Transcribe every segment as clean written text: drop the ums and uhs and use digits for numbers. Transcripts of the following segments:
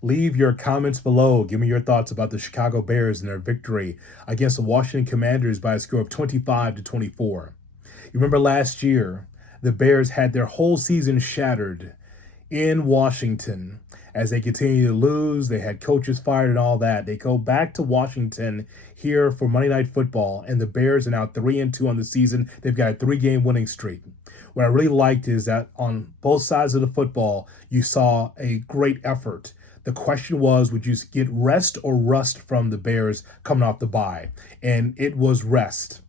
Leave your comments below. Give me your thoughts about the Chicago Bears and their victory against the Washington Commanders by a score of 25-24. You remember last year, the Bears had their whole season shattered in Washington as they continue to lose. They had coaches fired and all that. They go back to Washington here for Monday Night Football, and the Bears are now 3-2 on the season. They've got a 3-game winning streak. What I really liked is that on both sides of the football, you saw a great effort. The question was, would you get rest or rust from the Bears coming off the bye? And it was rest.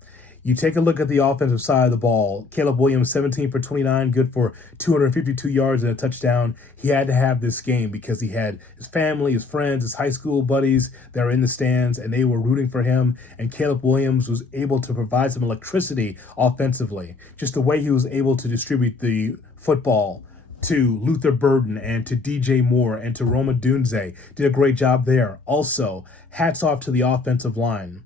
You take a look at the offensive side of the ball. Caleb Williams, 17 for 29, good for 252 yards and a touchdown. He had to have this game because he had his family, his friends, his high school buddies that were in the stands, and they were rooting for him. And Caleb Williams was able to provide some electricity offensively. Just the way he was able to distribute the football to Luther Burden and to DJ Moore and to Roma Dunze. Did a great job there. Also, hats off to the offensive line.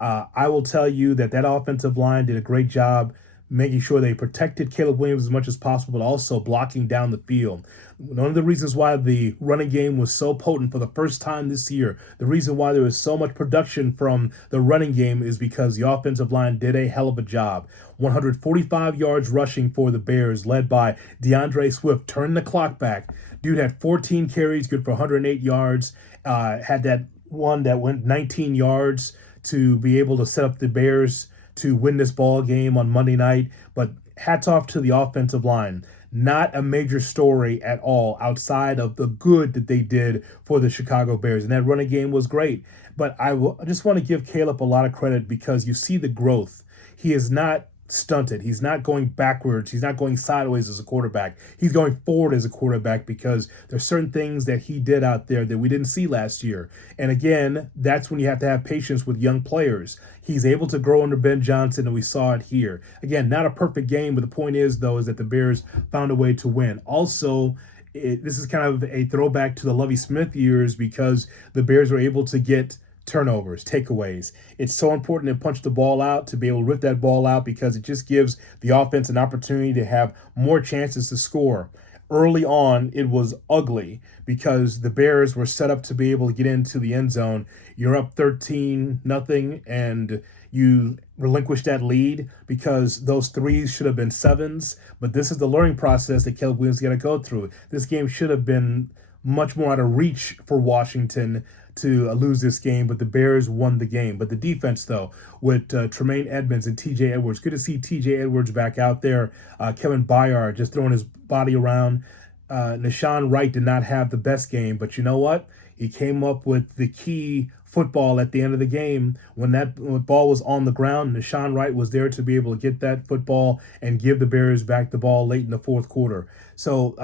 I will tell you that offensive line did a great job making sure they protected Caleb Williams as much as possible, but also blocking down the field. One of the reasons why the running game was so potent for the first time this year, the reason why there was so much production from the running game is because the offensive line did a hell of a job. 145 yards rushing for the Bears, led by DeAndre Swift, turning the clock back. Dude had 14 carries, good for 108 yards. Had that one that went 19 yards to be able to set up the Bears to win this ball game on Monday night. But hats off to the offensive line. Not a major story at all outside of the good that they did for the Chicago Bears. And that running game was great. But I just want to give Caleb a lot of credit because you see the growth. He is not stunted. He's not going backwards. He's not going sideways as a quarterback. He's going forward as a quarterback because there's certain things that he did out there that we didn't see last year. And again, that's when you have to have patience with young players. He's able to grow under Ben Johnson, and we saw it here. Again, not a perfect game, but the point is, though, is that the Bears found a way to win. Also, this is kind of a throwback to the Lovie Smith years because the Bears were able to get turnovers, takeaways. It's so important to punch the ball out, to be able to rip that ball out, because it just gives the offense an opportunity to have more chances to score. Early on, it was ugly because the Bears were set up to be able to get into the end zone. You're up 13-0, and you relinquish that lead because those threes should have been sevens. But this is the learning process that Caleb Williams got to go through. This game should have been much more out of reach for Washington to lose this game, but the Bears won the game. But the defense, though, with Tremaine Edmonds and TJ Edwards, good to see TJ Edwards back out there. Kevin Byard just throwing his body around. Nahshon Wright did not have the best game, but you know what? He came up with the key football at the end of the game. When that ball was on the ground, Nahshon Wright was there to be able to get that football and give the Bears back the ball late in the fourth quarter. So,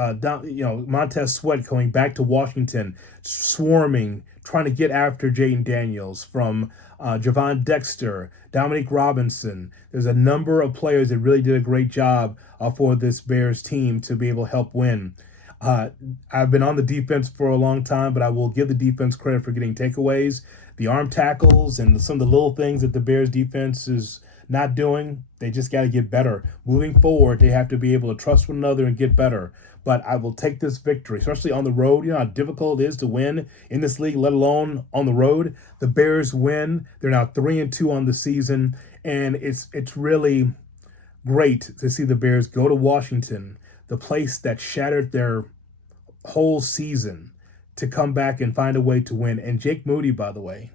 Montez Sweat coming back to Washington, swarming, trying to get after Jaden Daniels from Javon Dexter, Dominique Robinson. There's a number of players that really did a great job for this Bears team to be able to help win. I've been on the defense for a long time, but I will give the defense credit for getting takeaways. The arm tackles and some of the little things that the Bears defense is not doing, they just got to get better. Moving forward, they have to be able to trust one another and get better. But I will take this victory, especially on the road. You know how difficult it is to win in this league, let alone on the road. The Bears win. They're now 3-2 on the season, and it's really great to see the Bears go to Washington, the place that shattered their whole season, to come back and find a way to win. And Jake Moody, by the way,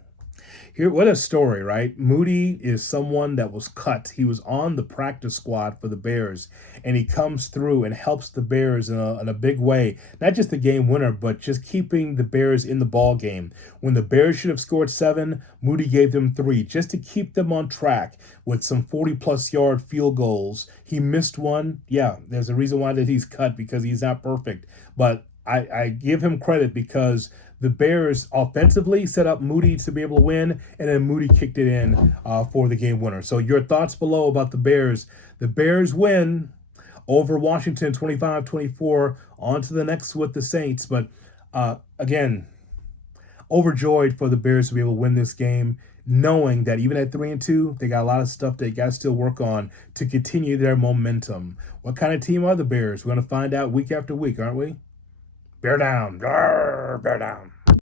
here, what a story, right? Moody is someone that was cut. He was on the practice squad for the Bears, and he comes through and helps the Bears in a big way. Not just the game winner, but just keeping the Bears in the ball game. When the Bears should have scored 7, Moody gave them 3 just to keep them on track with some 40-plus yard field goals. He missed one. Yeah, there's a reason why that he's cut, because he's not perfect. But I give him credit because the Bears offensively set up Moody to be able to win, and then Moody kicked it in for the game winner. So your thoughts below about the Bears. The Bears win over Washington 25-24. On to the next with the Saints. But again, overjoyed for the Bears to be able to win this game, knowing that even at 3-2, they got a lot of stuff they got to still work on to continue their momentum. What kind of team are the Bears? We're going to find out week after week, aren't we? Bear down. Grrr, bear down.